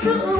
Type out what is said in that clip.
Oh.